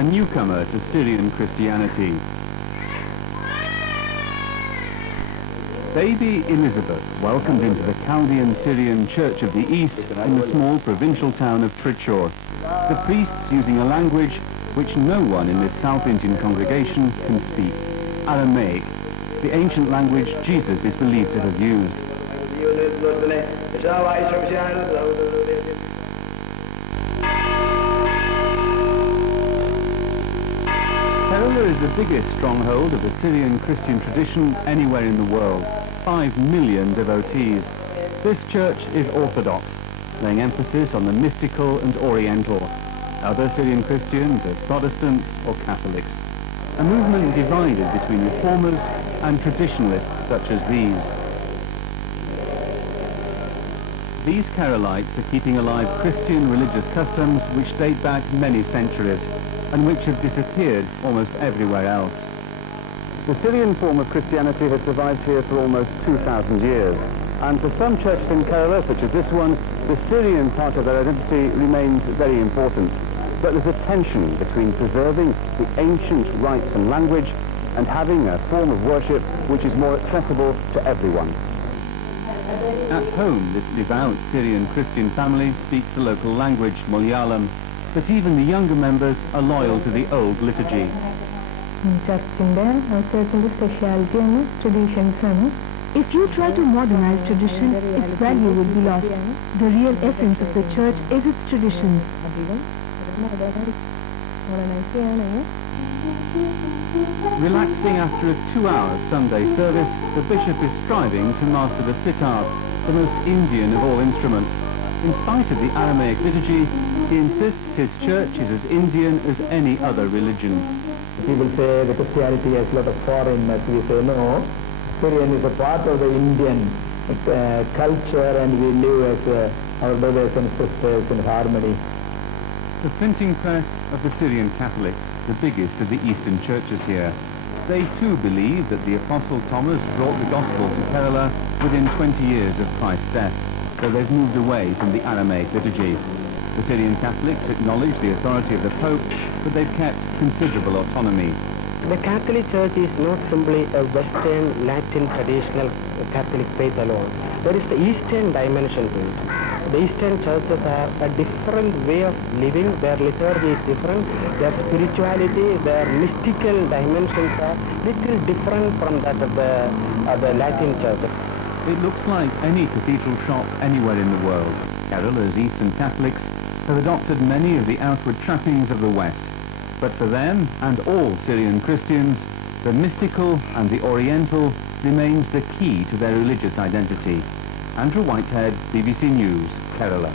a newcomer to Syrian Christianity. Baby Elizabeth welcomed into the Chaldean Syrian Church of the East in the small provincial town of Tritsur. The priests using a language which no one in this South Indian congregation can speak, Aramaic, the ancient language Jesus is believed to have used. Kerala is the biggest stronghold of the Syrian Christian tradition anywhere in the world. 5 million devotees. This church is Orthodox, laying emphasis on the mystical and Oriental. Other Syrian Christians are Protestants or Catholics. A movement divided between reformers and traditionalists such as these. These Keralites are keeping alive Christian religious customs which date back many centuries and which have disappeared almost everywhere else. The Syrian form of Christianity has survived here for almost 2,000 years. And for some churches in Kerala, such as this one, the Syrian part of their identity remains very important. But there's a tension between preserving the ancient rites and language and having a form of worship which is more accessible to everyone. At home, this devout Syrian Christian family speaks the local language, Malayalam, but even the younger members are loyal to the old liturgy. Church's speciality and traditions. If you try to modernize tradition, its value will be lost. The real essence of the church is its traditions. Relaxing after a 2-hour Sunday service, the bishop is striving to master the sitar, the most Indian of all instruments. In spite of the Aramaic liturgy, he insists his church is as Indian as any other religion. People say the Christianity has a lot of foreignness. We say no, Syrian is a part of the Indian culture, and we live as our brothers and sisters in harmony. The printing press of the Syrian Catholics, the biggest of the Eastern churches here. They too believe that the Apostle Thomas brought the gospel to Kerala within 20 years of Christ's death, though they've moved away from the Aramaic liturgy. The Syrian Catholics acknowledge the authority of the Pope, but they've kept considerable autonomy. The Catholic Church is not simply a Western, Latin, traditional Catholic faith alone. There is the Eastern dimension to it. The Eastern churches are a different way of living. Their liturgy is different. Their spirituality, their mystical dimensions are little different from that of the Latin churches. It looks like any cathedral shop anywhere in the world. Kerala's Eastern Catholics have adopted many of the outward trappings of the West. But for them, and all Syrian Christians, the mystical and the Oriental remains the key to their religious identity. Andrew Whitehead, BBC News, Kerala.